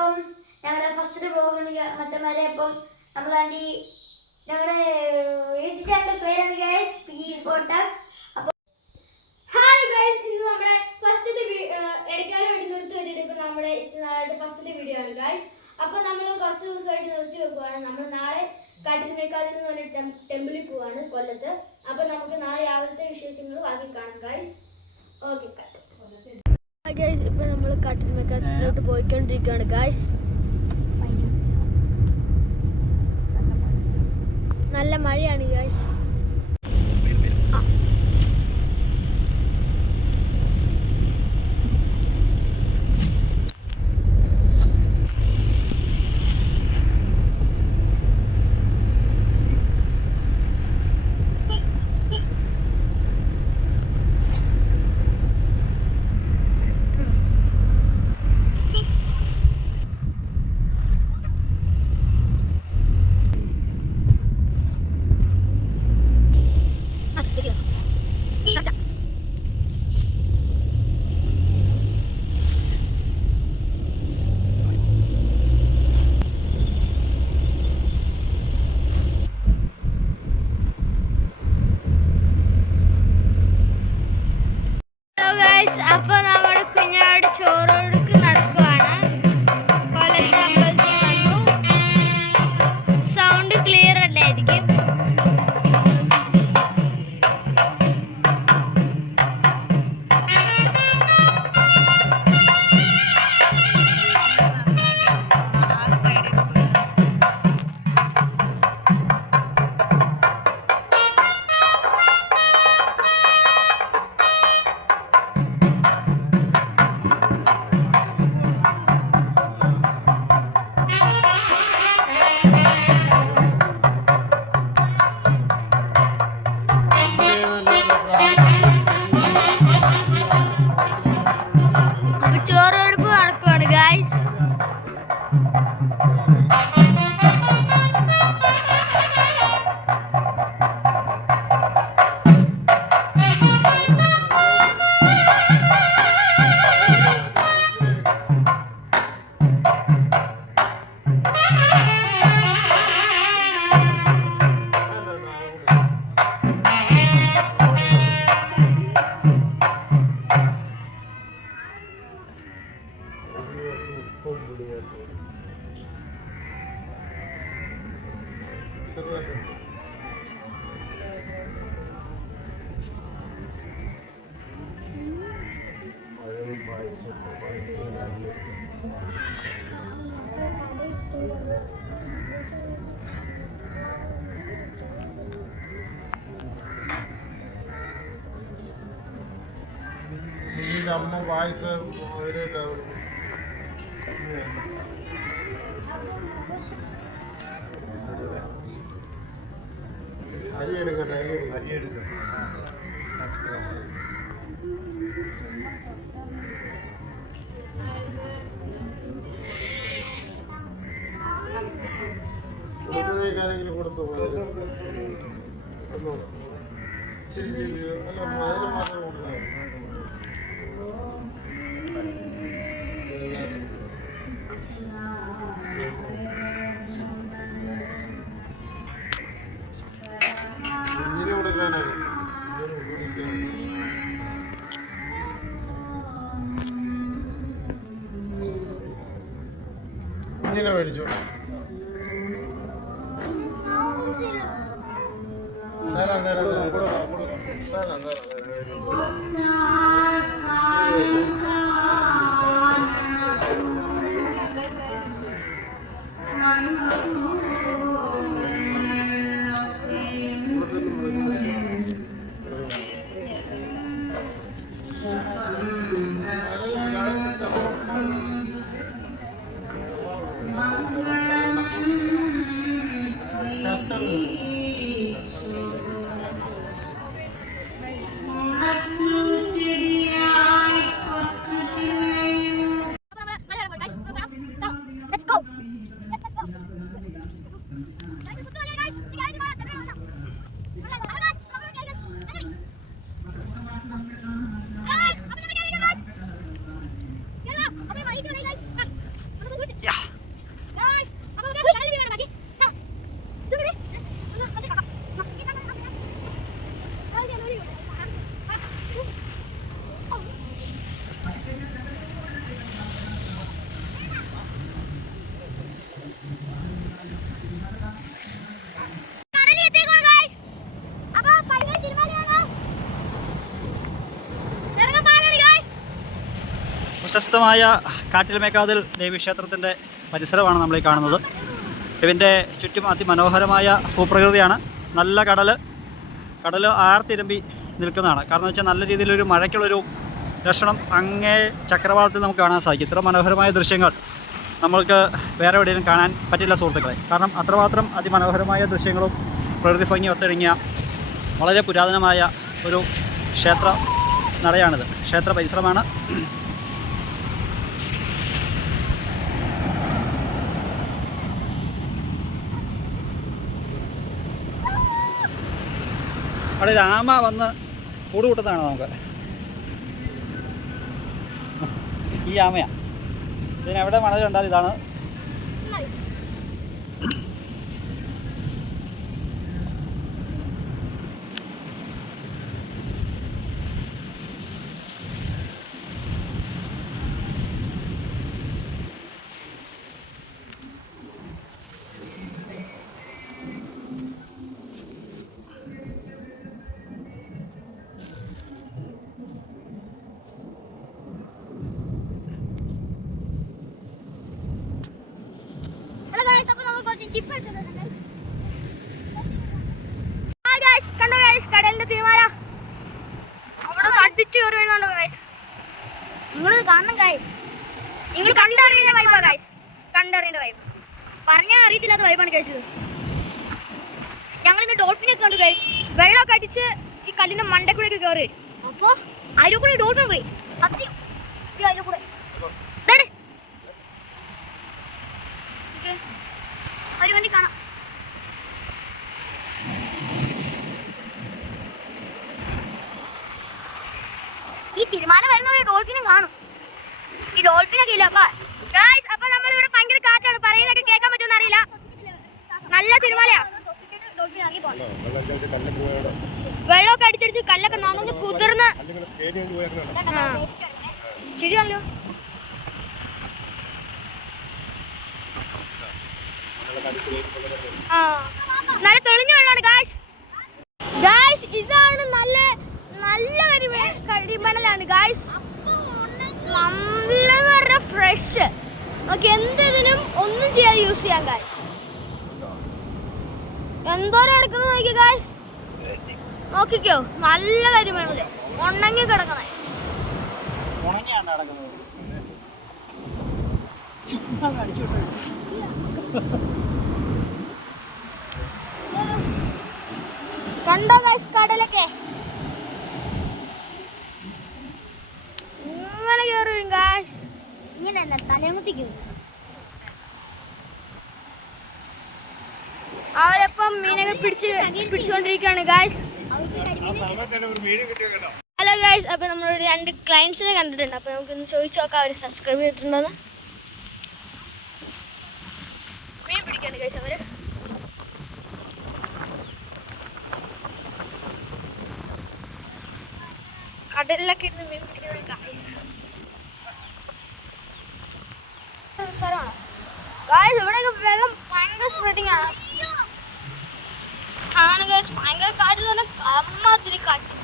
അപ്പം ഞങ്ങളുടെ first blog മച്ചന്മാരെ. അപ്പം നമ്മളാണ്ടി ഞങ്ങളുടെ യൂട്യൂബ് ചാനലിന്റെ പി അപ്പോൾ ഹായ് നമ്മുടെ വെച്ചിട്ട് ഇപ്പൊ നമ്മുടെ വീഡിയോ ആണ് ഗൈസ് അപ്പൊ നമ്മൾ കുറച്ച് ദിവസമായിട്ട് നിർത്തി വെക്കുവാണ്. നമ്മൾ നാളെ കാട്ടിൽമേക്കാലിൽ എന്ന് പറഞ്ഞ ടെമ്പിളിൽ പോവാണ് കൊല്ലത്ത്. അപ്പൊ നമുക്ക് നാളെ രാവിലത്തെ വിശേഷങ്ങൾ ബാക്കി കാണാം ഗൈസ് ഓക്കെ ഗൈസ് ഇപ്പൊ നമ്മൾ കാട്ടിൽമേക്കാലിലോട്ട് പോയിക്കൊണ്ടിരിക്കുകയാണ്. ഗൈസ് നല്ല മഴയാണ് ഗൈസ് ഹലോ ഇതിന്റെ അമ്മ വായിച്ച ഒരു അരി എടുക്കട്ടെ അരി എടുക്കട്ടെ ആരെങ്കിലും കൊടുത്തു ഒന്നോ? ഇച്ചിരി ചെല്ലിയോ അല്ല മധുരം മാത്രം കൊടുക്കണം കുഞ്ഞിന് കൊടുക്കാനാണ്. കുഞ്ഞിനെ മേടിച്ചു. வேற வேற வேற வேற வேற പ്രശസ്തമായ കാട്ടിൽമേക്കാതിൽ ദേവീക്ഷേത്രത്തിന്റെ പരിസരമാണ് നമ്മൾ ഈ കാണുന്നത്. ഇതിന്റെ ചുറ്റും അതിമനോഹരമായ ഭൂപ്രകൃതിയാണ്. നല്ല കടൽ കടൽ ആർത്തിരമ്പി നിൽക്കുന്നതാണ്. കാരണം വെച്ചാൽ നല്ല രീതിയിലൊരു മഴയ്ക്കുള്ളൊരു ലക്ഷണം അങ്ങേ ചക്രവാളത്തിൽ നമുക്ക് കാണാൻ സാധിക്കും. ഇത്ര മനോഹരമായ ദൃശ്യങ്ങൾ നമ്മൾക്ക് വേറെ എവിടെയും കാണാൻ പറ്റില്ല സുഹൃത്തുക്കളെ. കാരണം അത്രമാത്രം അതിമനോഹരമായ ദൃശ്യങ്ങളും പ്രകൃതി ഭംഗി ഒത്തിണങ്ങിയ വളരെ പുരാതനമായ ഒരു ക്ഷേത്ര നടയാണിത്. ക്ഷേത്ര പരിസരമാണ്. അവിടെ രാമ വന്ന് കൂട് കൂട്ടുന്നതാണ് നമുക്ക്. ഈ ആമയാ ഇതിനെവിടെ മണൽ ഇതാണ് കണ്ടോ ഗൈസ് കടലിന്റെ തിരമാല ഗൈസ് നിങ്ങൾ കാണണം നിങ്ങൾ വൈബാ വൈബാണ് ഇന്ന് ഡോൾഫിനെ വെള്ളമൊക്കെ അടിച്ച് ഈ കല്ലിന്റെ മണ്ടക്കൂടെ കയറി അപ്പോ അതിൽ കൂടെ ഡോൾഫിൻ പോയി. സത്യം. കൂടെ ദേ ഓക്കേ. ഒരു വണ്ടി കാണാം ഈ തിരുമാല വരുന്ന ഡോൾഫിനും കാണും. ഈ ഡോൾഫിനൊക്കെ ഇല്ല അപ്പൊ അപ്പൊ നമ്മൾ ഇവിടെ ഭയങ്കര കാറ്റാണ്. പറയുന്നൊക്കെ കേൾക്കാൻ പറ്റുമെന്ന് അറിയില്ല നല്ല തിരുമാലയാ. വെള്ളമൊക്കെ അടിച്ചടിച്ച് കല്ലൊക്കെ നന്നു കുതിർന്ന്. ശരിയാണല്ലോ. നല്ല തെളിഞ്ഞ വെള്ളമാണ് ഗായ്സ് ഗായ്സ് ഇതാണ് നല്ല കരിമേ കരിമണലാണ് ഗായ്സ് നല്ല പറഞ്ഞ ഫ്രഷ് നമുക്ക് എന്തിനും ഒന്നും ചെയ്യാതെ യൂസ് ചെയ്യാം ഗായ്സ് എന്തോരം എടുക്കുന്നത് നോക്കി ഗായ്സ് നോക്കിക്കോ നല്ല കരിമണൽ. ഉണങ്ങി കിടക്കണേ. ഉണങ്ങിയാണ് നടക്കുന്നത്. കണ്ടോ ഗായ്സ് കടലൊക്കെ ഇങ്ങനെ കയറി വരും ഗായ്സ് ഇങ്ങനെ തലമുത്തിക്കും അവരപ്പം മീനൊക്കെ പിടിച്ച് പിടിച്ചുകൊണ്ടിരിക്കുകയാണ് ഗായ്സ് ഹലോ ഗായ്സ് അപ്പോൾ നമ്മൾ രണ്ട് ക്ലയൻസിനെ കണ്ടിട്ടുണ്ട്. അപ്പോൾ നമുക്കൊന്ന് ചോദിച്ചു നോക്കാം അവർ സബ്സ്ക്രൈബ് ചെയ്തിട്ടുണ്ടോന്ന്. മീൻ പിടിക്കാണ് ഗായ്സ് അവർ. കടലിലൊക്കെ ഇരുന്ന് മീൻ പിടിക്കുന്ന ഗായ്സ് സ്ഥലമാണ്. ഗായസ് ഇവിടെയൊക്കെ വെള്ളം ഭയങ്കര സ്പ്രെഡിങ് ആണ്. ഭയങ്കര കാറ്റ് തന്നെ അമ്മാതിരി കാറ്റ്.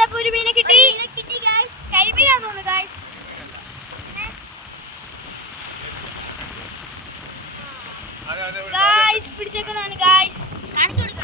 ഇതപ്പോ ഒരു മീനെ കിട്ടി. കിട്ടി ഗായ്സ് കരിമീനാന്ന് തോന്നുന്നു ഗായ്സ് ഗായ്സ് പിടിച്ചേക്കുന്നതാണ് ഗായ്സ് കാണിച്ചു കൊടുക്കും.